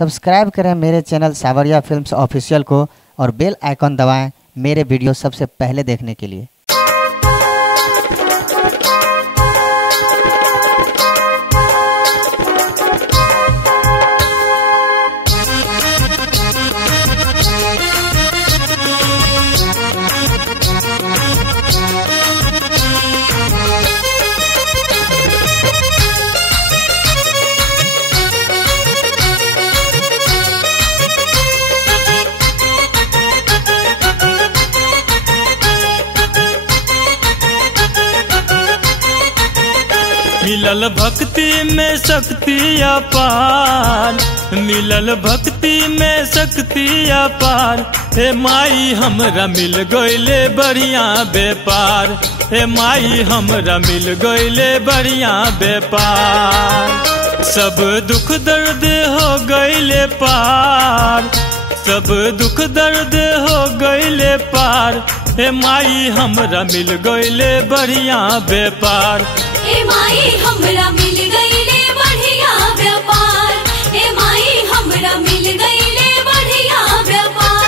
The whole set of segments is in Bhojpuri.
सब्सक्राइब करें मेरे चैनल सावरिया फिल्म्स ऑफिशियल को और बेल आइकॉन दबाएं मेरे वीडियो सबसे पहले देखने के लिए। मिलल भक्ति में शक्ति अपार, मिलल भक्ति में शक्ति अपार। हे माई हमरा मिल गईले बढ़िया व्यापार, हे माई हमरा मिल गईले बढ़िया व्यापार। सब दुख दर्द हो गईले पार, सब दुख दर्द हो गईले पार। हे माई हमरा मिल गईले बढ़िया व्यापार, ए माई हमरा मिल गईले बढ़िया व्यापार, ए माई हमरा मिल गईले बढ़िया व्यापार।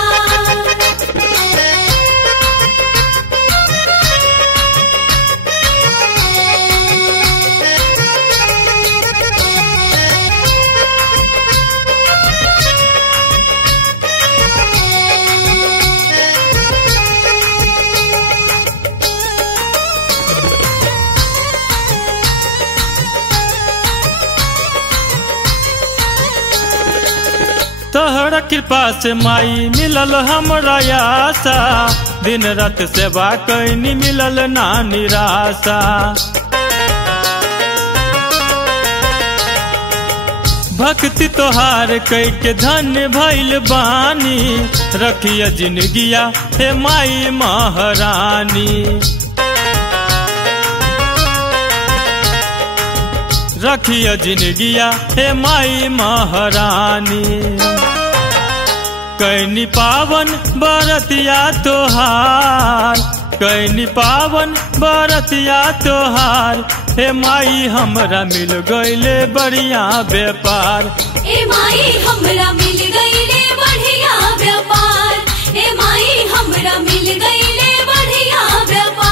तोहरा कृपा से माई मिलल हमरा आशा, दिन रात सेवा कैनी मिलल ना निराशा। भक्ति तोहार कई के धन्य भइल बानी, रखिया जिंदगिया हे माई महारानी। रखिया जिंदगिया हे माई महारानी। कैनी पावन बरतिया तोहार, कैनी पावन बरतिया तोहार। हे माई हमरा मिल गईले बढ़िया व्यापार, ए माई हमरा मिल गईले बढ़िया व्यापार, ए माई हमरा मिल गईले बढ़िया व्यापार।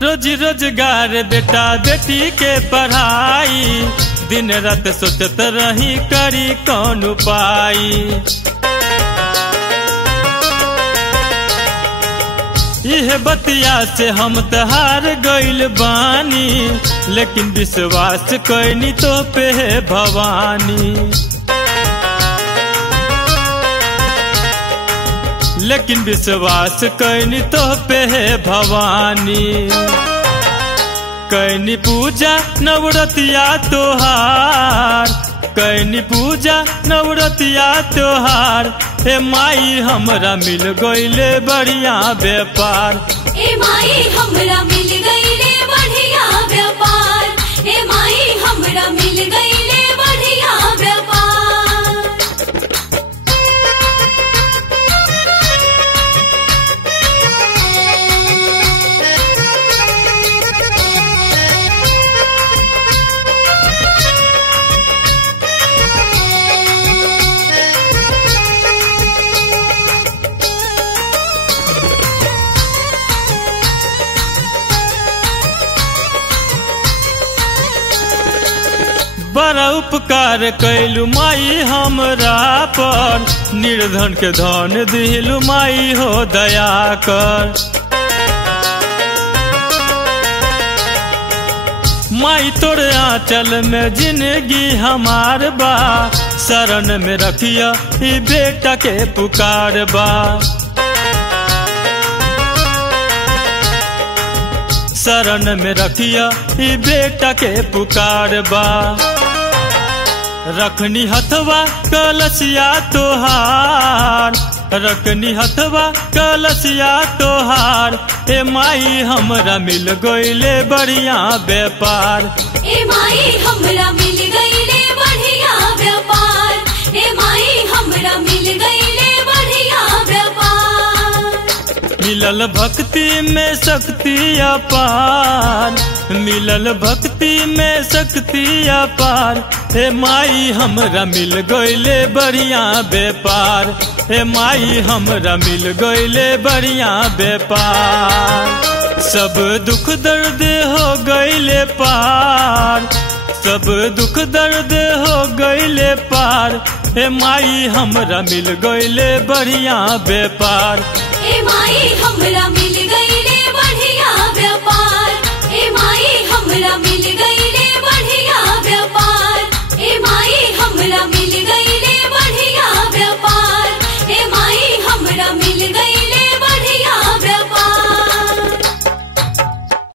रोजी रोजगार बेटा बेटी के पढ़ाई, दिन रात सोचत रही करी कौन उपाय। यह बतिया से हम तहार गइल बानी, लेकिन विश्वास कैनी तो पे है भवानी। लेकिन विश्वास कैनी तो पे है भवानी। कैनी पूजा नवरतिया तोहार, कैनी पूजा नवरतिया तोहार। हे माई हमरा मिल गईले बढ़िया व्यापार, ए माई हमरा मिल गईले बढ़िया व्यापार, ए माई हमरा मिल गईले बढ़िया व्यापार। बड़ा उपकार कैलू माई हमरा पर, निर्धन के धन दिलू माई हो दया कर। माई तोरे आंचल में जिंदगी हमार बा, शरण में रखिया ई बेटा के पुकार बा। शरण में रखिया ई बेटा के पुकार बा। रखनी हथवा कलसिया तोहार, रखनी हथवा कलसिया तोहार, ए माई हमरा मिल गईले बढ़िया व्यापार। ए माई हमरा मिल गईले बढ़िया व्यापार, ए माई हमरा मिल गईले बढ़िया व्यापार। मिलल भक्ति में शक्ति अपार, मिलल भक्ति में शक्ति अपार, हे माई हमरा मिल गईले बढ़िया व्यापार, हे माई हमरा मिल गईले बढ़िया व्यापार। सब दुख दर्द हो गईले पार, सब दुख दर्द हो गईले पार, हे माई हमरा मिल गईले बढ़िया व्यापार। ए माई हमरा